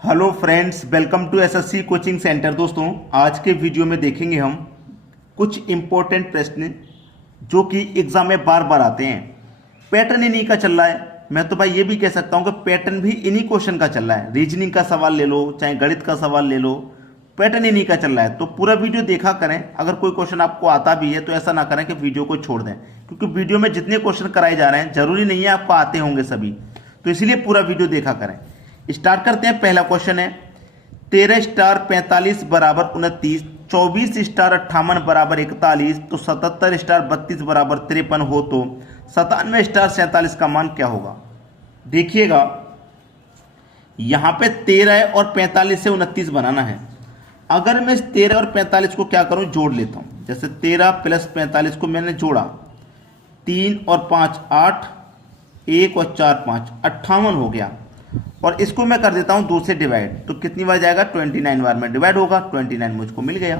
Hello friends, welcome to SSC coaching centre. दोस्तों, आज के वीडियो में देखेंगे हम कुछ इम्पोर्टेंट प्रश्न जो कि एग्जाम में बार बार आते हैं। पैटर्न इन्हीं का चल रहा है। मैं तो भाई ये भी कह सकता हूँ कि पैटर्न भी इन्हीं क्वेश्चन का चल रहा है। रीजनिंग का सवाल ले लो, चाहे गणित का सवाल ले लो, पैटर्न इन्हीं का चल रहा है। तो पूरा वीडियो देखा करें। अगर कोई क्वेश्चन आपको आता भी है तो ऐसा ना करें कि वीडियो को छोड़ दें, क्योंकि वीडियो में जितने क्वेश्चन कराए जा रहे हैं जरूरी नहीं है आपको आते होंगे सभी। तो इसलिए पूरा वीडियो देखा करें। स्टार्ट करते हैं। पहला क्वेश्चन है 13 स्टार 45 बराबर 29, 24 स्टार 58 बराबर 41, तो 77 स्टार 32 बराबर 53 हो तो 97 स्टार 47 का मान क्या होगा। देखिएगा, यहां पे 13 और 45 से 29 बनाना है। अगर मैं इस 13 और 45 को क्या करूं, जोड़ लेता हूं। जैसे 13 प्लस 45 को मैंने जोड़ा, 3 और 5 8, 1 और 4 5, 58 हो गया। और इसको मैं कर देता हूं 2 से डिवाइड, तो कितनी बार जाएगा, 29 बार में डिवाइड होगा। 29 मुझको मिल गया।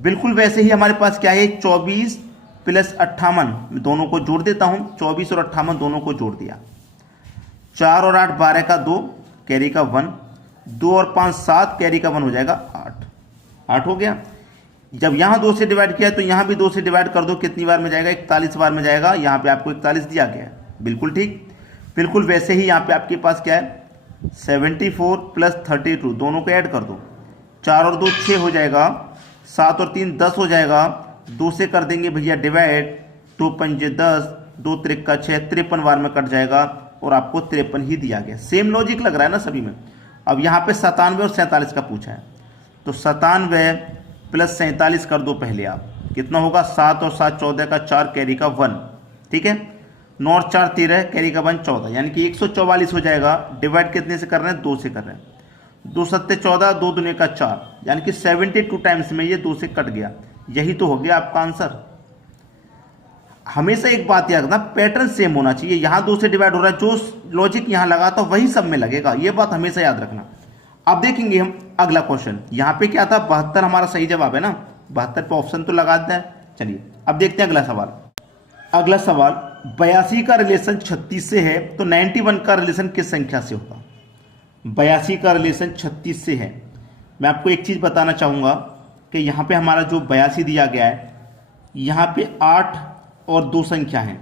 बिल्कुल वैसे ही हमारे पास क्या है, 24 प्लस 58 दोनों को जोड़ देता हूं। 24 और 58 दोनों को जोड़ दिया। 4 और 8 12 का 2, कैरी का 1, 2 और 5 7, कैरी का 1 हो जाएगा 8। 8 हो गया। जब यहां 2 से डिवाइड किया तो यहां भी 2 से डिवाइड कर दो, कितनी बार में जाएगा, 41 बार में जाएगा। यहां पे आपको 41 दिया गया है। बिल्कुल ठीक। बिल्कुल वैसे ही यहाँ पे आपके पास क्या है, 74 प्लस 32 दोनों को ऐड कर दो। 4 और 2 6 हो जाएगा, 7 और 3 10 हो जाएगा। 2 से कर देंगे भैया डिवाइड, 2 पंजे 10, 2 त्रिका 6, 53 बार में कट जाएगा और आपको 53 ही दिया गया। सेम लॉजिक लग रहा है ना सभी में। अब यहाँ पे 97 और 47 का पूछा है, तो 97 प्लस 47 कर दो पहले आप, कितना होगा, 7 और 7 14 का 4, कैरी का 1। ठीक है, 9 और 4 13, कैरी का 1 14, यानी कि 144 हो जाएगा। डिवाइड कितने से कर रहे हैं, 2 से कर रहे हैं। 2 सत्ते 14, 2 दूने का 4, यानी कि 72 टाइम्स में ये 2 से कट गया। यही तो हो गया आपका आंसर। हमेशा एक बात याद रखना, पैटर्न सेम होना चाहिए। यहां 2 से डिवाइड हो रहा है, जो लॉजिक यहां लगा था वही सब में लगेगा। ये बात हमेशा याद रखना। अब देखेंगे हम अगला क्वेश्चन। यहां पे क्या था, 72 हमारा सही जवाब है ना। 72 पे ऑप्शन तो लगा देता है। चलिए अब देखते हैं अगला सवाल। अगला सवाल, 82 का रिलेशन 36 से है, तो 91 का रिलेशन किस संख्या से होगा। 82 का रिलेशन 36 से है। मैं आपको एक चीज बताना चाहूंगा कि यहां पे हमारा जो 82 दिया गया है, यहां पे 8 और 2 संख्या है।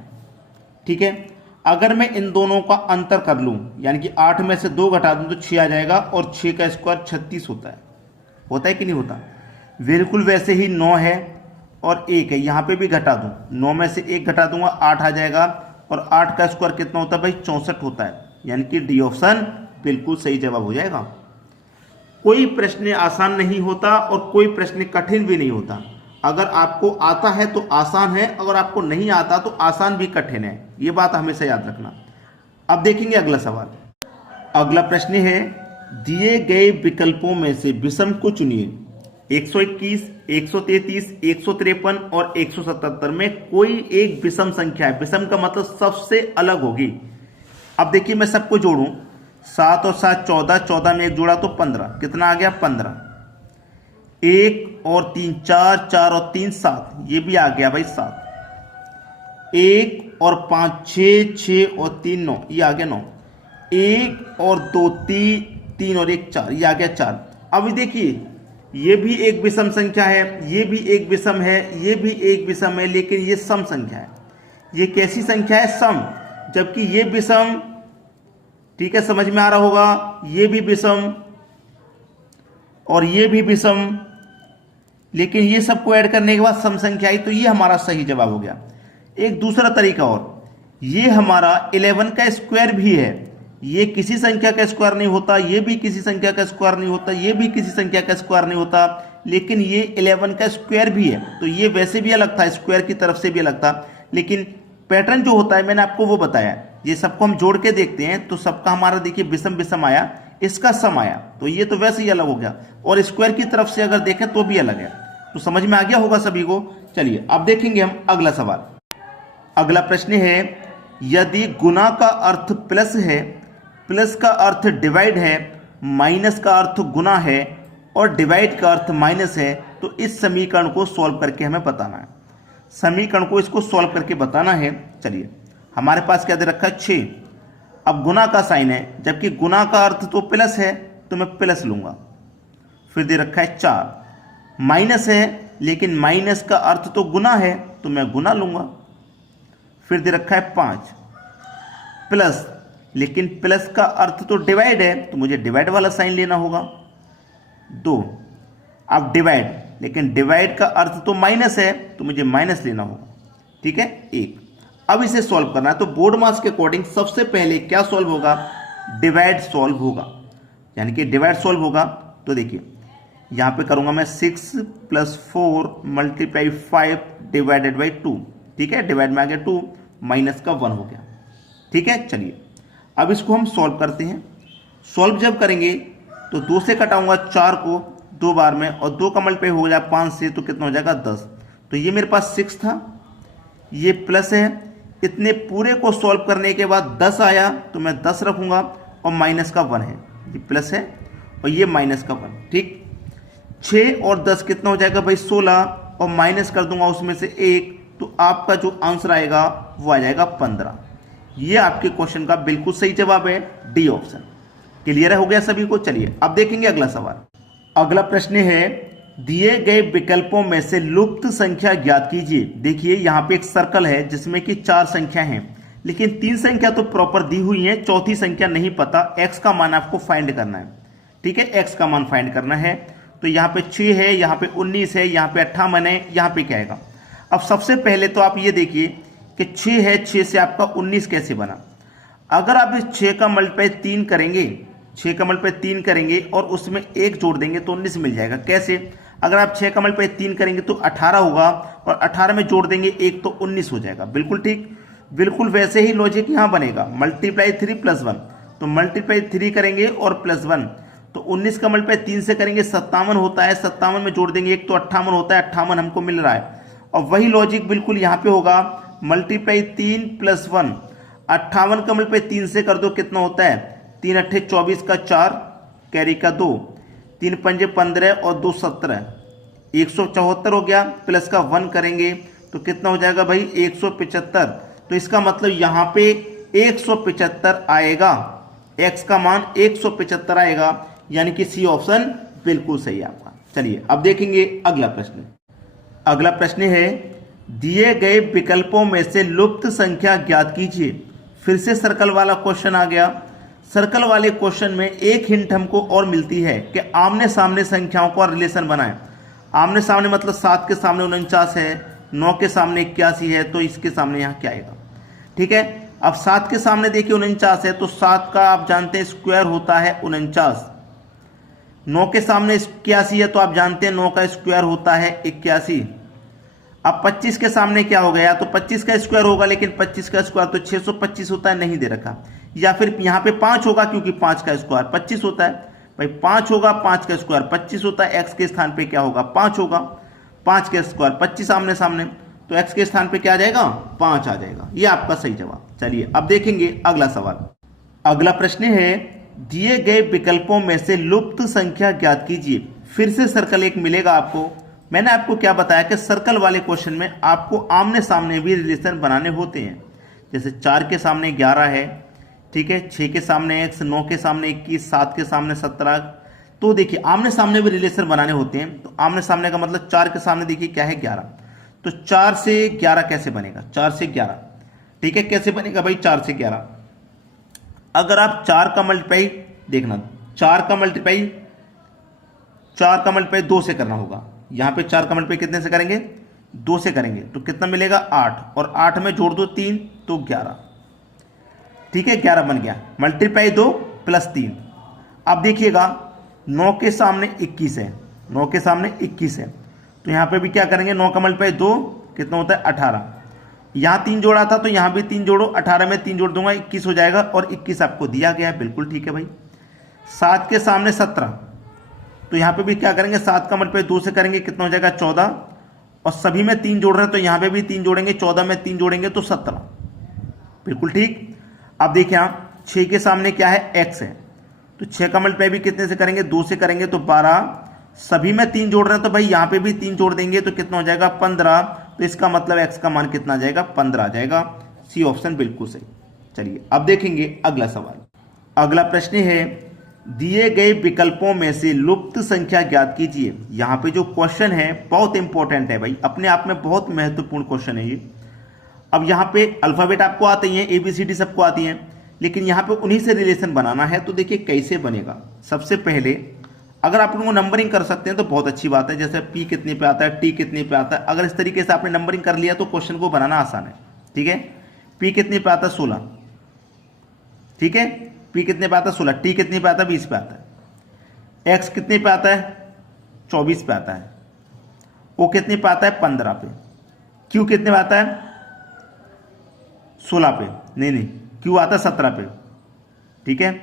ठीक है, अगर मैं इन दोनों का अंतर कर लूं, यानी कि 8 में से 2 घटा दूं तो 6 आ जाएगा, और 6 का स्क्वायर 36 होता है कि नहीं होता। बिल्कुल वैसे ही 9 है और 1 है, यहां पे भी घटा दूं, 9 में से 1 घटा दूंगा, 8 आ जाएगा। और 8 का स्क्वायर कितना होता है भाई, 64 होता है, यानी कि डी ऑप्शन बिल्कुल सही जवाब हो जाएगा। कोई प्रश्न आसान नहीं होता और कोई प्रश्न कठिन भी नहीं होता। अगर आपको आता है तो आसान है, अगर आपको नहीं आता तो आसान भी कठिन है। ये बात हमेशा याद रखना। अब देखेंगे अगला सवाल। अगला प्रश्न है, दिए गए विकल्पों में से विषम को चुनिए। 121, 133, 153 और 177 में कोई एक विषम संख्या है। विषम का मतलब सबसे अलग होगी। अब देखिए, मैं सबको जोड़ूं, 7 और 7 14, 14 में 1 जोड़ा तो 15, कितना आ गया, 15। 1 और 3 4, 4 और 3 7, ये भी आ गया भाई 7। 1 और 5 6, 6 और 3 9, ये आ गया 9। 1 और 2 3, 3 और 1 4, ये आ गया 4। अब देखिए, ये भी एक विषम संख्या है, ये भी एक विषम है, ये भी एक विषम है, लेकिन ये सम संख्या है। ये कैसी संख्या है, सम। जबकि ये विषम, ठीक है, समझ में आ रहा होगा, ये भी विषम और ये भी विषम, लेकिन ये सबको ऐड करने के बाद सम संख्या आई, तो ये हमारा सही जवाब हो गया। एक दूसरा तरीका और, ये हमारा 11 का स्क्वायर भी है। ये किसी संख्या का स्क्वायर नहीं होता, ये भी किसी संख्या का स्क्वायर नहीं होता, ये भी किसी संख्या का स्क्वायर नहीं होता, लेकिन ये 11 का स्क्वायर भी है। तो ये वैसे भी अलग था, स्क्वायर की तरफ से भी अलग था, लेकिन पैटर्न जो होता है मैंने आपको वो बताया। ये सबको हम जोड़ के देखते हैं तो सबका हमारा देखिए विषम विषम आया, इसका सम आया, तो ये तो वैसे ही अलग हो गया। और स्क्वायर की तरफ से अगर देखें तो भी अलग है। तो समझ में आ गया होगा सभी को। चलिए अब देखेंगे हम अगला सवाल। अगला प्रश्न है, यदि गुना का अर्थ प्लस है, प्लस का अर्थ डिवाइड है, माइनस का अर्थ गुना है और डिवाइड का अर्थ माइनस है, तो इस समीकरण को सॉल्व करके हमें बताना है। समीकरण को इसको सॉल्व करके बताना है। चलिए, हमारे पास क्या दे रखा है, 6। अब गुना का साइन है, जबकि गुना का अर्थ तो प्लस है तो मैं प्लस लूंगा। फिर दे रखा है 4, माइनस है लेकिन माइनस का अर्थ तो गुना है तो मैं गुना लूंगा। फिर दे रखा है 5, प्लस, लेकिन प्लस का अर्थ तो डिवाइड है तो मुझे डिवाइड वाला साइन लेना होगा। 2, अब डिवाइड, लेकिन डिवाइड का अर्थ तो माइनस है तो मुझे माइनस लेना होगा। ठीक है, 1। अब इसे सॉल्व करना है तो बोर्ड मास के अकॉर्डिंग सबसे पहले क्या सॉल्व होगा, डिवाइड सॉल्व होगा, यानी कि डिवाइड सॉल्व होगा। तो देखिए यहां पे करूंगा मैं 6 + 4 × 5 डिवाइडेड बाई 2। ठीक है, डिवाइड में आ गया 2, माइनस का 1 हो गया। ठीक है, चलिए अब इसको हम सॉल्व करते हैं। सॉल्व जब करेंगे तो 2 से कटाऊंगा 4 को 2 बार में, और 2 का मल्टीप्लाई हो जाए 5 से तो कितना हो जाएगा 10। तो ये मेरे पास 6 था, ये प्लस है, इतने पूरे को सॉल्व करने के बाद 10 आया तो मैं 10 रखूंगा, और माइनस का 1 है, ये प्लस है और ये माइनस का 1। ठीक, 6 और 10 कितना हो जाएगा भाई 16, और माइनस कर दूंगा उसमें से 1, तो आपका जो आंसर आएगा वो आ जाएगा 15। ये आपके क्वेश्चन का बिल्कुल सही जवाब है, डी ऑप्शन। क्लियर हो गया सभी को। चलिए अब देखेंगे अगला सवाल। अगला प्रश्न है, दिए गए विकल्पों में से लुप्त संख्या ज्ञात कीजिए। देखिए यहाँ पे एक सर्कल है जिसमें कि 4 संख्या हैं, लेकिन 3 संख्या तो प्रॉपर दी हुई है, चौथी संख्या नहीं पता। x का मान आपको फाइंड करना है। ठीक है, x का मान फाइंड करना है। तो यहाँ पे 6 है, यहाँ पे 19 है, यहाँ पे 58 है, यहाँ पे क्या आएगा। अब सबसे पहले तो आप ये देखिए कि 6 है, 6 से आपका 19 कैसे बना। अगर आप इस 6 का मल्टीप्लाई 3 करेंगे, 6 का मल्टीप्लाई 3 करेंगे और उसमें 1 जोड़ देंगे तो 19 मिल जाएगा। कैसे, अगर आप 6 का मल्टीप्लाई 3 करेंगे तो 18 होगा, और 18 में जोड़ देंगे 1 तो 19 हो जाएगा। बिल्कुल ठीक, बिल्कुल वैसे ही लॉजिक यहाँ बनेगा। मल्टीप्लाई 3 + 1, तो मल्टीप्लाई 3 करेंगे और +1, तो 19 का मल्टीप्लाई 3 से करेंगे 57 होता है, 57 में जोड़ देंगे 1 तो 58 होता है, 58 हमको मिल रहा है। और वही लॉजिक बिल्कुल यहाँ पे होगा, मल्टीप्लाई 3 + 1, 58 का मल्टीप्लाई 3 से कर दो, कितना होता है 3 × 8 = 24 का 4, कैरी का 2, 3 × 5 = 15 और 2 = 17, 174 हो गया। प्लस का 1 करेंगे तो कितना हो जाएगा भाई 175। तो इसका मतलब यहाँ पे 175 आएगा, x का मान 175 आएगा, यानी कि सी ऑप्शन बिल्कुल सही है आपका। चलिए अब देखेंगे अगला प्रश्न। अगला प्रश्न है, दिए गए विकल्पों में से लुप्त संख्या ज्ञात कीजिए। फिर से सर्कल वाला क्वेश्चन आ गया। सर्कल वाले क्वेश्चन में एक हिंट हमको और मिलती है कि आमने सामने संख्याओं का रिलेशन बनाएं। आमने सामने मतलब 7 के सामने 49 है, 9 के सामने 81 है, तो इसके सामने यहाँ क्या आएगा। ठीक है, अब 7 के सामने देखिए 49 है, तो 7 का आप जानते हैं स्क्वायर होता है 49। 9 के सामने 81 है, तो आप जानते हैं 9 का स्क्वायर होता है 81। अब 25 के सामने क्या हो गया, तो 25 का स्क्वायर होगा, लेकिन 25 का स्क्वायर तो 625 होता है, नहीं दे रखा। या फिर यहाँ पे 5 होगा, क्योंकि 5 का स्क्वायर 25 होता है भाई, 5 होगा, 5 का स्क्वायर 25 होता है, x के स्थान पे क्या होगा 5 होगा, 5 के स्क्वायर 25 आमने सामने, तो x के स्थान पे क्या आ जाएगा 5 आ जाएगा। ये आपका सही जवाब। चलिए अब देखेंगे अगला सवाल। अगला प्रश्न है, दिए गए विकल्पों में से लुप्त संख्या ज्ञात कीजिए। फिर से सर्कल एक मिलेगा आपको। मैंने आपको क्या बताया कि सर्कल वाले क्वेश्चन में आपको आमने सामने भी रिलेशन बनाने होते हैं। जैसे 4 के सामने 11 है, ठीक है, 6 के सामने x, 9 के सामने 21, 7 के सामने 17। तो देखिए आमने सामने भी रिलेशन बनाने होते हैं। तो आमने सामने का मतलब 4 के सामने देखिए क्या है 11, तो 4 से 11 कैसे बनेगा, 4 से 11, ठीक है, कैसे बनेगा भाई 4 से 11। अगर आप 4 का मल्टीप्लाई देखना, 4 का मल्टीप्लाई 2 से करना होगा। यहाँ पे 4 का मल्टीप्लाई कितने से करेंगे 2 से करेंगे, तो कितना मिलेगा 8, और 8 में जोड़ दो 3 तो 11। ठीक है, 11 बन गया, मल्टीप्लाई 2 + 3। अब देखिएगा 9 के सामने 21 है, 9 के सामने 21 है, तो यहाँ पे भी क्या करेंगे 9 का मल्टीप्लाई 2 कितना होता है 18। यहाँ 3 जोड़ा था तो यहाँ भी 3 जोड़ो, 18 में 3 जोड़ दूंगा 21 हो जाएगा, और 21 आपको दिया गया है, बिल्कुल ठीक है भाई। 7 के सामने 17, तो यहाँ पे भी क्या करेंगे 7 का मल्टीप्लाई 2 से करेंगे, कितना हो जाएगा 14, और सभी में 3 जोड़ रहे हैं तो यहाँ पे भी 3 जोड़ेंगे, 14 में 3 जोड़ेंगे तो 17, बिल्कुल ठीक। अब देखिए यहाँ 6 के सामने क्या है x है, तो 6 का मल्टीप्लाई भी कितने से करेंगे 2 से करेंगे तो 12, सभी में 3 जोड़ रहे हैं तो भाई यहाँ पे भी 3 जोड़ देंगे तो कितना हो जाएगा 15। तो इसका मतलब x का मान कितना आ जाएगा 15 आ जाएगा। सी ऑप्शन बिल्कुल सही। चलिए अब देखेंगे अगला सवाल। अगला प्रश्न है, दिए गए विकल्पों में से लुप्त संख्या ज्ञात कीजिए। यहां पे जो क्वेश्चन है बहुत इंपॉर्टेंट है भाई, अपने आप में बहुत महत्वपूर्ण क्वेश्चन है ये। अब यहां पे अल्फाबेट आपको आते ही हैं, ABCD सबको आती हैं, लेकिन यहां पे उन्हीं से रिलेशन बनाना है। तो देखिए कैसे बनेगा। सबसे पहले अगर आप लोगों को नंबरिंग कर सकते हैं तो बहुत अच्छी बात है, जैसे P कितने पे आता है, T कितने पे आता है। अगर इस तरीके से आपने नंबरिंग कर लिया तो क्वेश्चन को बनाना आसान है। ठीक है, P कितने पे आता है, 16। ठीक है, P कितने पे आता है, 16। T कितने पे आता है, 20 पे आता है। X कितने पे आता है, 24 पे आता है। O कितने पे आता है, 15 पे। Q कितने पे आता है, 16 पे। नहीं, Q आता है 17 पे। ठीक है,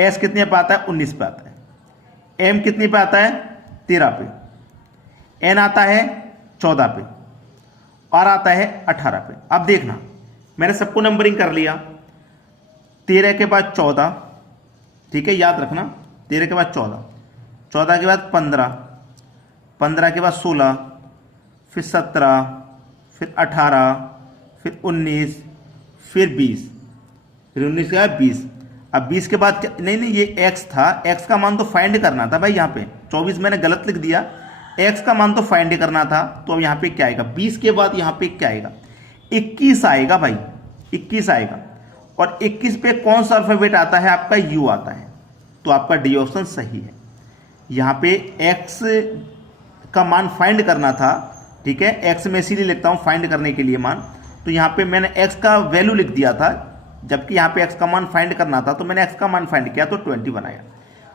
S कितने पे आता है, 19 पे आता है। M कितने पे आता है, 13 पे। N आता है 14 पे। R आता है 18 पे। अब देखना, मैंने सबको नंबरिंग कर लिया। 13 के बाद 14, ठीक है, याद रखना, 13 के बाद 14, 14 के बाद 15, 15 के बाद 16, फिर 17, फिर 18, फिर 19, फिर 20, फिर 19 के बाद 20। अब 20 के बाद क्या, नहीं ये x था, x का मान तो फाइंड करना था भाई। यहाँ पे 24 मैंने गलत लिख दिया, x का मान तो फाइंड करना था। तो अब यहाँ पे क्या आएगा, 20 के बाद यहाँ पे क्या आएगा, 21 आएगा भाई, 21 आएगा। और 21 पे कौन सा अल्फाबेट आता है, आपका U आता है। तो आपका डी ऑप्शन सही है। यहाँ पे x का मान फाइंड करना था। ठीक है, x में इसीलिए लिखता हूँ फाइंड करने के लिए मान। तो यहाँ पे मैंने x का वैल्यू लिख दिया था, जबकि यहाँ पे x का मान फाइंड करना था। तो मैंने x का मान फाइंड किया तो 20 बनाया।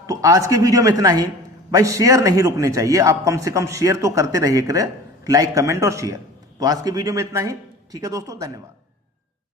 तो आज के वीडियो में इतना ही भाई। शेयर नहीं रुकने चाहिए, आप कम से कम शेयर तो करते रहिए करें, लाइक कमेंट और शेयर। तो आज के वीडियो में इतना ही। ठीक है दोस्तों, धन्यवाद।